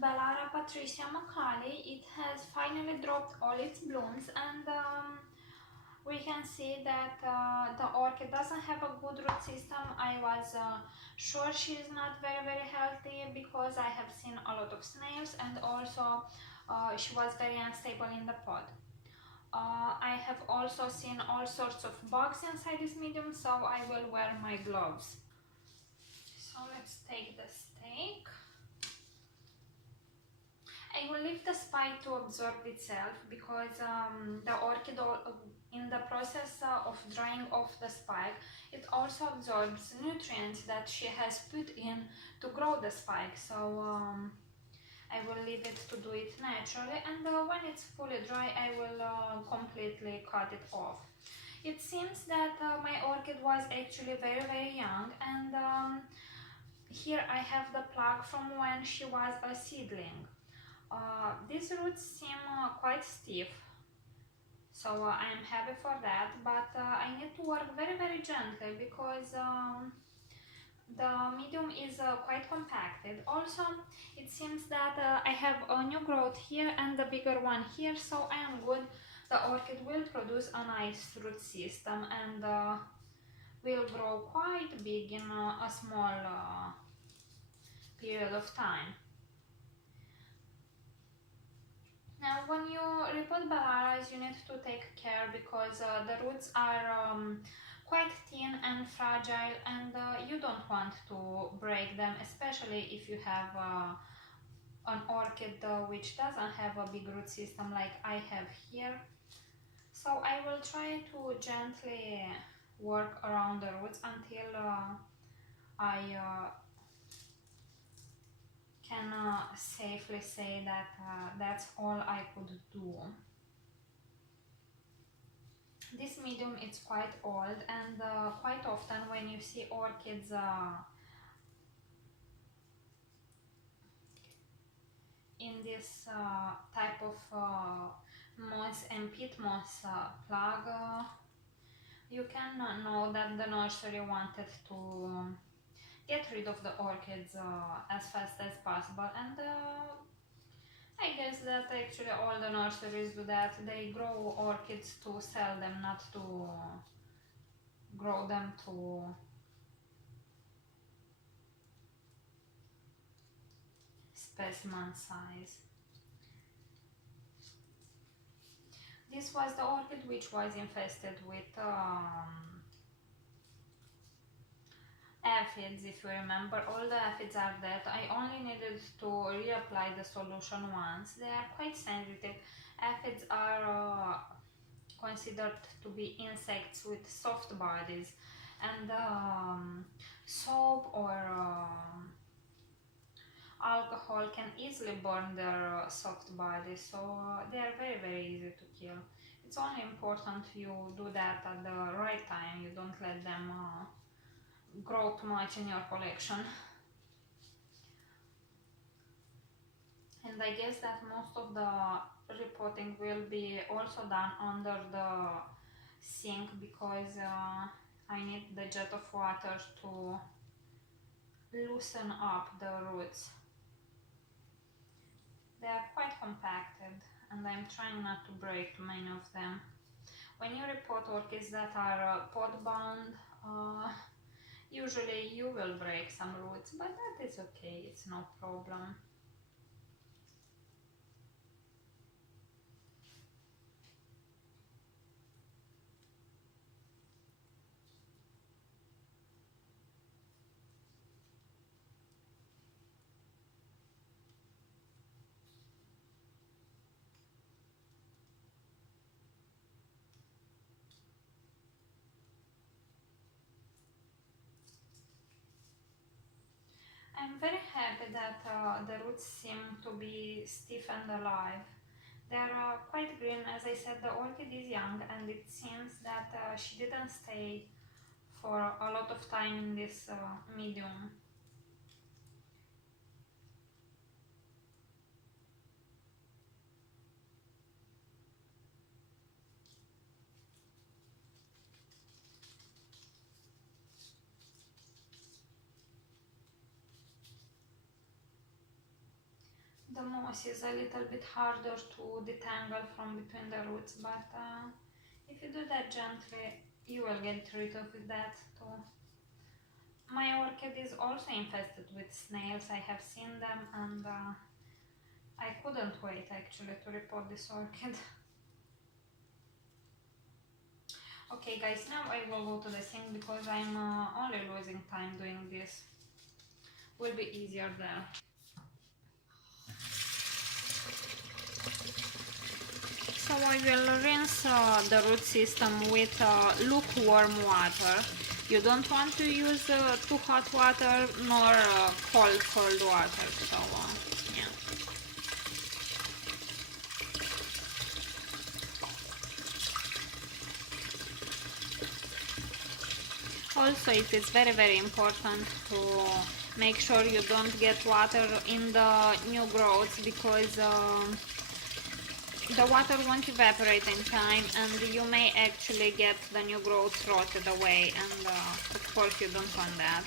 Beallara Patricia Mccully. It has finally dropped all its blooms, and we can see that the orchid doesn't have a good root system. I was sure she is not very healthy because I have seen a lot of snails, and also she was very unstable in the pot. I have also seen all sorts of bugs inside this medium, so I will wear my gloves. So let's take the stake. I will leave the spike to absorb itself because the orchid, in the process of drying off the spike, it also absorbs nutrients that she has put in to grow the spike. So I will leave it to do it naturally, and when it's fully dry I will completely cut it off. It seems that my orchid was actually very young, and here I have the plug from when she was a seedling. These roots seem quite stiff, so I am happy for that, but I need to work very gently because the medium is quite compacted. Also, it seems that I have a new growth here and the bigger one here, so I am good. The orchid will produce a nice root system and will grow quite big in a small period of time. Now, when you repot Beallaras, you need to take care because the roots are quite thin and fragile, and you don't want to break them, especially if you have an orchid which doesn't have a big root system like I have here. So I will try to gently work around the roots until I can safely say that that's all I could do. This medium is quite old, and quite often when you see orchids in this type of moss and peat moss plug, you can know that the nursery wanted to get rid of the orchids as fast as possible, and I guess that actually all the nurseries do that. They grow orchids to sell them, not to grow them to specimen size. This was the orchid which was infested with aphids. If you remember, all the aphids are dead. I only needed to reapply the solution once. They are quite sensitive. Aphids are considered to be insects with soft bodies, and soap or alcohol can easily burn their soft bodies, so they are very easy to kill. It's only important you do that at the right time. You don't let them grow too much in your collection. And I guess that most of the repotting will be also done under the sink because I need the jet of water to loosen up the roots. They are quite compacted, and I'm trying not to break too many of them. When you repot orchids that are pot bound, usually you will break some roots, but that is okay, it's no problem. I'm very happy that the roots seem to be stiff and alive. They are quite green. As I said, the orchid is young, and it seems that she didn't stay for a lot of time in this medium. the moss is a little bit harder to detangle from between the roots, but if you do that gently, you will get rid of that too. My orchid is also infested with snails. I have seen them, and I couldn't wait actually to repot this orchid. Okay guys, now I will go to the sink because I'm only losing time doing this. Will be easier there. So I will rinse the root system with lukewarm water. You don't want to use too hot water nor cold water, so yeah. Also, it is very important to make sure you don't get water in the new growths, because the water won't evaporate in time and you may actually get the new growth rotted away, and of course you don't want that.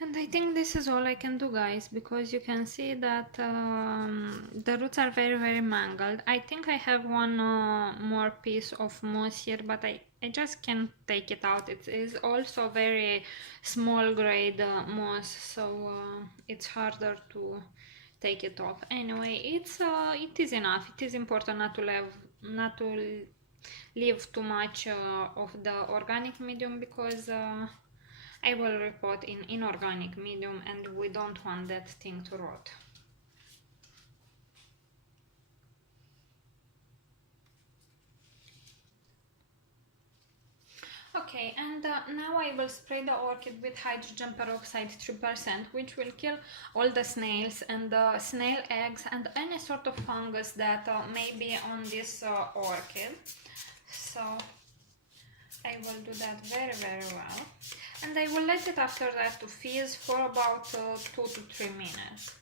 And I think this is all I can do, guys, because you can see that the roots are very mangled. I think I have one more piece of moss here, but I just can't take it out. It is also very small grade moss, so it's harder to take it off. Anyway, it is enough. It is important not to leave too much of the organic medium, because I will repot in inorganic medium and we don't want that thing to rot. Okay, and now I will spray the orchid with hydrogen peroxide 3%, which will kill all the snails and the snail eggs and any sort of fungus that may be on this orchid. So I will do that very well, and I will let it after that to fizz for about 2 to 3 minutes.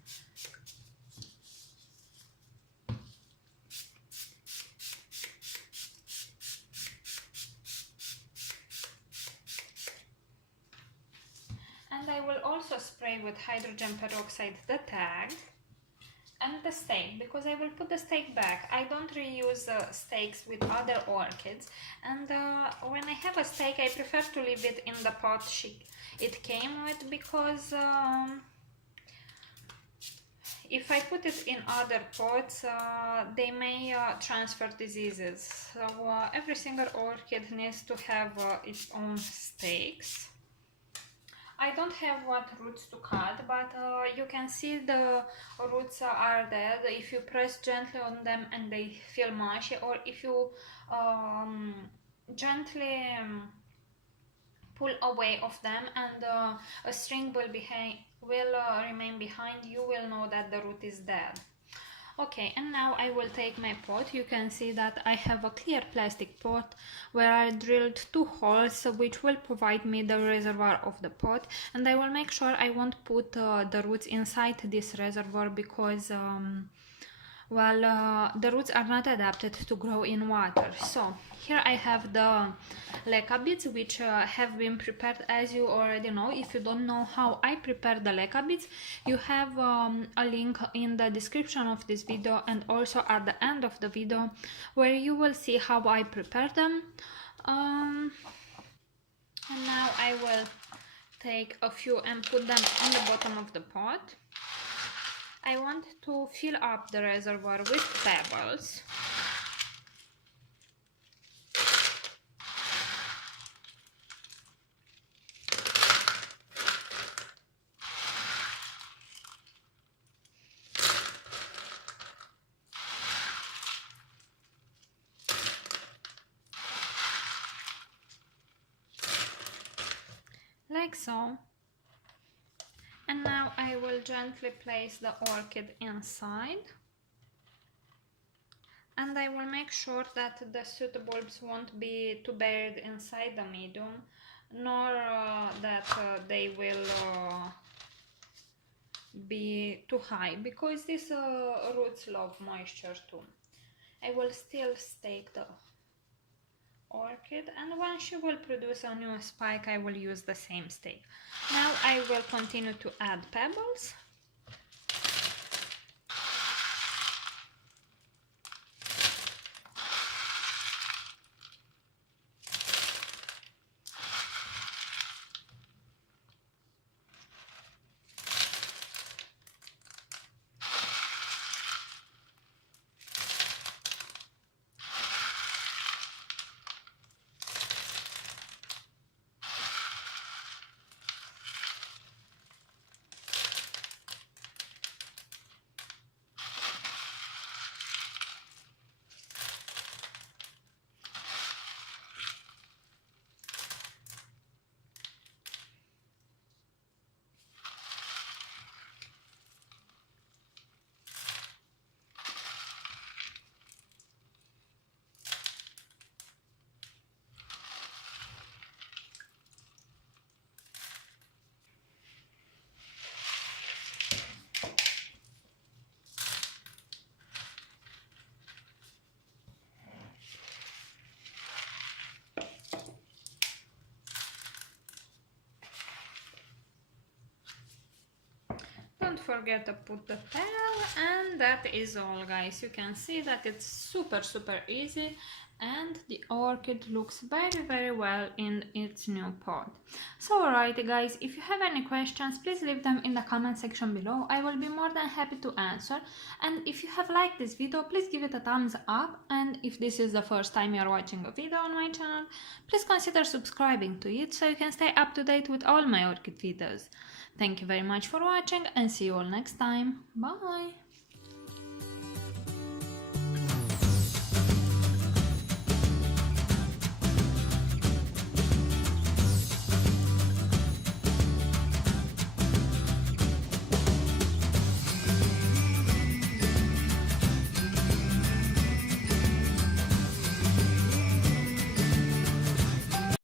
And I will also spray with hydrogen peroxide the tag and the stake, because I will put the stake back. I don't reuse stakes with other orchids, and when I have a stake I prefer to leave it in the pot it came with, because if I put it in other pots they may transfer diseases. So every single orchid needs to have its own stakes. I don't have what roots to cut, but you can see the roots are dead if you press gently on them and they feel mushy, or if you gently pull away of them and a string will remain behind, you will know that the root is dead. Okay, and now I will take my pot. You can see that I have a clear plastic pot where I drilled 2 holes, which will provide me the reservoir of the pot, and I will make sure I won't put the roots inside this reservoir, because the roots are not adapted to grow in water. So here I have the leca beads, which have been prepared, as you already know. If you don't know how I prepare the leca beads, you have a link in the description of this video and also at the end of the video, where you will see how I prepare them. And now I will take a few and put them on the bottom of the pot. I want to fill up the reservoir with pebbles. Like so. And now I will gently place the orchid inside, and I will make sure that the pseudobulbs won't be too buried inside the medium, nor that they will be too high, because these roots love moisture too. I will still stake the orchid, and when she will produce a new spike I will use the same stake. Now I will continue to add pebbles. Don't forget to put the tail, and that is all, guys. You can see that it's super easy, and the orchid looks very well in its new pot. So alright guys, if you have any questions, please leave them in the comment section below. I will be more than happy to answer. And if you have liked this video, please give it a thumbs up, and if this is the first time you are watching a video on my channel, please consider subscribing to it so you can stay up to date with all my orchid videos. Thank you very much for watching, and see you all next time. Bye!